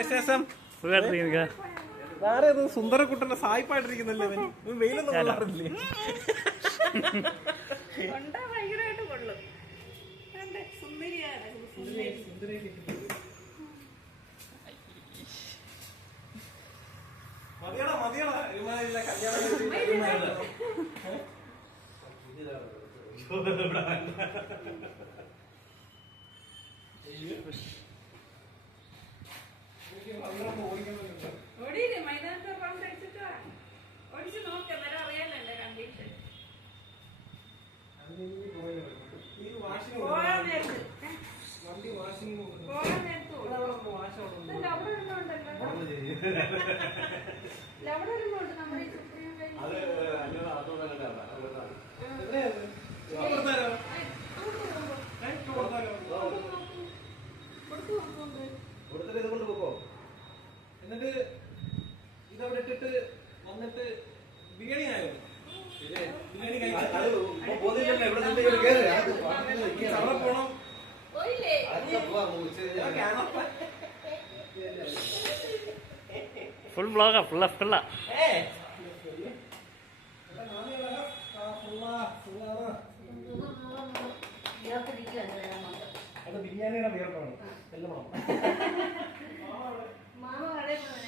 വിശേഷം സുന്ദരക്കുട്ടന്റെ സായിപ്പായിട്ടിരിക്കുന്നല്ലേ വെയിലൊന്നും കൊള്ളാറില്ലേ? ഭയങ്കരമായിട്ട് കൊള്ളും. സുന്ദരിയാണ്. മതിയടാ മതിയടാ കല്യാണം ഓടിയില്ലേ മൈതാനത്തെ റൗണ്ട് അടിച്ചിട്ട് ഓടിച്ച് നോക്ക്, അന്നേരം അറിയാലോ എന്റെ കണ്ടീഷൻ. പോകാൻ നേരത്ത് അവിടെ ഒരെണ്ണമുണ്ട് നമ്മുടെ ഈ സുപ്രീം എന്നിട്ട് ഇതവിടെ ഇട്ടിട്ട് വന്നിട്ട് ബിരിയാണി ആയോ? ബിരിയാണി പോണം. ഫുൾ ബ്ലോഗാ ഫുള്ളാ ബിരിയാണിയുടെ വേർപ്പാണ് എല്ലാം മാമ കടയിൽ